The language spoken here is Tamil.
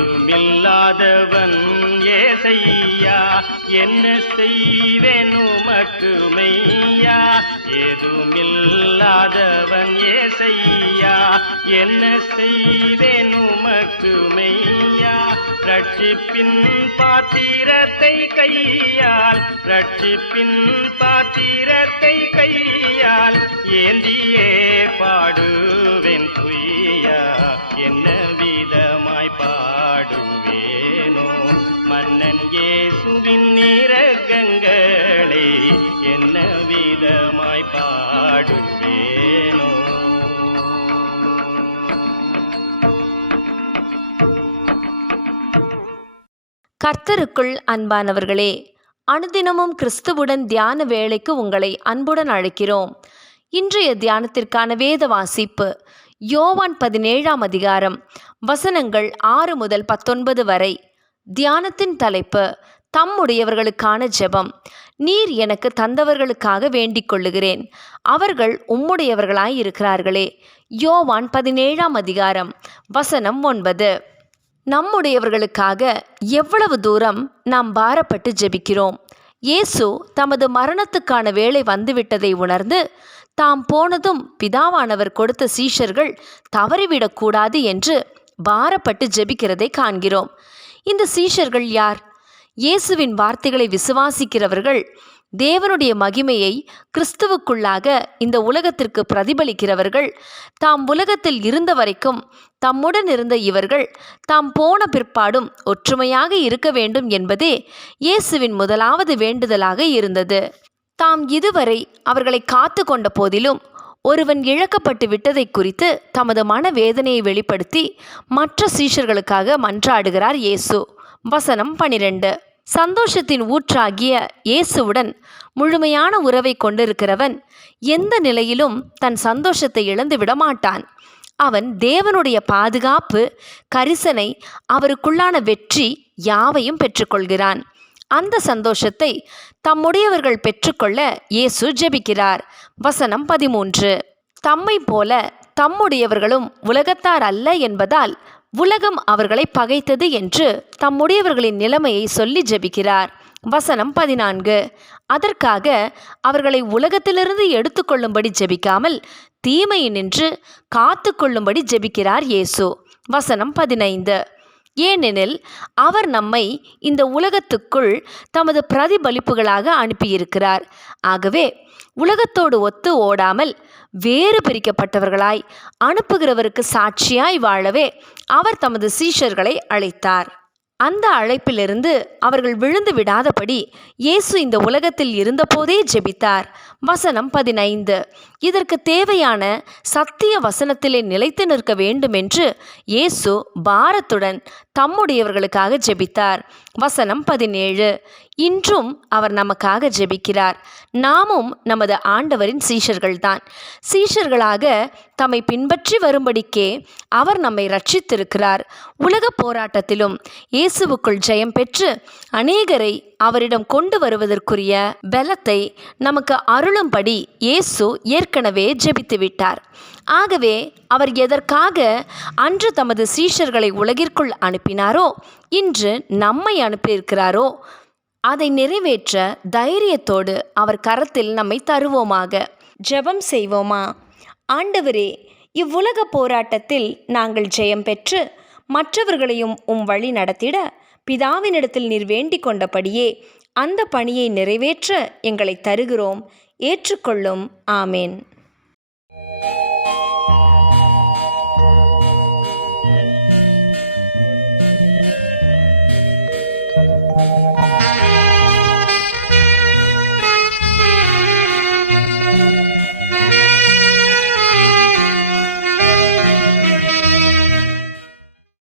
ஏதுமில்லாதவன் ஏசையா, என்ன செய்வேன் உமக்கு மெய்யா. ஏதுமில்லாதவன் ஏசையா, என்ன செய்வேன் உமக்கு மெய்யா. ரட்சிப்பின் பாத்திரத்தை கையால், ரட்சிப்பின் பாத்திரத்தை கையால் ஏந்தியே பாடுவேன் பொய்யா. என்ன விதமாய் பாடுவேனோ மன்னன் இயேசுவின் இரக்கங்களை, என்ன விதமாய் பாடுவேனோ. கர்த்தருக்குள் அன்பானவர்களே, அனுதினமும் கிறிஸ்துவுடன் தியான வேளைக்கு உங்களை அன்புடன் அழைக்கிறோம். இன்றைய தியானத்திற்கான வேத வாசிப்பு யோவான் 17ஆம் அதிகாரம் வசனங்கள் 6 முதல் 19 வரை. தியானத்தின் தலைப்பு தம்முடையவர்களுக்கான ஜெபம். நீர் எனக்கு தந்தவர்களுக்காக வேண்டிக் கொள்ளுகிறேன், அவர்கள் உம்முடையவர்களாய் இருக்கிறார்களே. யோவான் 17ஆம் அதிகாரம் வசனம் 9. நம்முடையவர்களுக்காக எவ்வளவு தூரம் நாம் பாரப்பட்டு ஜெபிக்கிறோம். இயேசு தமது மரணத்துக்கான வேளை வந்துவிட்டதை உணர்ந்து தாம் போனதும் பிதாவானவர் கொடுத்த சீஷர்கள் தவறிவிடக்கூடாது என்று பாரப்பட்டு ஜெபிக்கிறதை காண்கிறோம். இந்த சீஷர்கள் யார்? இயேசுவின் வார்த்தைகளை விசுவாசிக்கிறவர்கள், தேவனுடைய மகிமையை கிறிஸ்துவுக்குள்ளாக இந்த உலகத்திற்கு பிரதிபலிக்கிறவர்கள். தாம் உலகத்தில் இருந்த வரைக்கும் தம்முடன் இருந்த இவர்கள் தாம் போன பிற்பாடும் ஒற்றுமையாக இருக்க வேண்டும் என்பதே இயேசுவின் முதலாவது வேண்டுதலாக இருந்தது. தாம் இதுவரை அவர்களை காத்து கொண்ட போதிலும் ஒருவன் இழக்கப்பட்டு விட்டதை குறித்து தமது மனவேதனையை வெளிப்படுத்தி மற்ற சீஷர்களுக்காக மன்றாடுகிறார் இயேசு. வசனம் 12. சந்தோஷத்தின் ஊற்றாகிய இயேசுவுடன் முழுமையான உறவை கொண்டிருக்கிறவன் எந்த நிலையிலும் தன் சந்தோஷத்தை இழந்து விடமாட்டான். அவன் தேவனுடைய பாதுகாப்பு, கரிசனை, அவருக்குள்ளான வெற்றி யாவையும் பெற்றுக்கொள்கிறான். அந்த சந்தோஷத்தை தம்முடையவர்கள் பெற்றுக்கொள்ள இயேசு ஜெபிக்கிறார். வசனம் 13. தம்மை போல தம்முடையவர்களும் உலகத்தார் அல்ல என்பதால் உலகம் அவர்களை பகைத்தது என்று தம்முடையவர்களின் நிலைமையை சொல்லி ஜெபிக்கிறார். வசனம் 14. அதற்காக அவர்களை உலகத்திலிருந்து எடுத்துக்கொள்ளும்படி ஜெபிக்காமல் தீமையினின்று காத்து கொள்ளும்படி ஜெபிக்கிறார் இயேசு. வசனம் 15. ஏனெனில் அவர் நம்மை இந்த உலகத்துக்குள் தமது பிரதிபலிப்புகளாக அனுப்பியிருக்கிறார். ஆகவே உலகத்தோடு ஒத்து ஓடாமல் வேறு பிரிக்கப்பட்டவர்களாய் அனுப்புகிறவருக்கு சாட்சியாய் வாழவே அவர் தமது சீஷர்களை அழைத்தார். அந்த அழைப்பிலிருந்து அவர்கள் விழுந்து விடாதபடி இயேசு இந்த உலகத்தில் இருந்தபோதே ஜெபித்தார். வசனம் 15. இதற்கு தேவையான சத்திய வசனத்திலே நிலைத்து நிற்க வேண்டுமென்று இயேசு பாரத்துடன் தம்முடையவர்களுக்காக ஜெபித்தார். வசனம் 17. இன்றும் அவர் நமக்காக ஜெபிக்கிறார். நாமும் நமது ஆண்டவரின் சீஷர்கள்தான். சீஷர்களாக தம்மை பின்பற்றி வரும்படிக்கே அவர் நம்மை ரட்சித்திருக்கிறார். உலக போராட்டத்திலும் இயேசுவுக்குள் ஜெயம் பெற்று அநேகரை அவரிடம் கொண்டு வருவதற்குரிய பலத்தை நமக்கு அருளும்படி இயேசு ஏற்கனவே ஜெபித்து விட்டார். ஆகவே அவர் எதற்காக அன்று தமது சீஷர்களை உலகிற்குள் அனுப்பினாரோ, இன்று நம்மை அனுப்பியிருக்கிறாரோ, அதை நிறைவேற்ற தைரியத்தோடு அவர் கரத்தில் நம்மை தருவோமாக. ஜெபம் செய்வோமா? ஆண்டவரே, இவ்வுலக போராட்டத்தில் நாங்கள் ஜெயம் பெற்று மற்றவர்களையும் வழி நடத்திட பிதாவினிடத்தில் நீர் வேண்டிக் கொண்டபடியே அந்த பணியை நிறைவேற்ற எங்களை தருகிறோம். ஏற்றுக்கொள்ளும். ஆமேன்.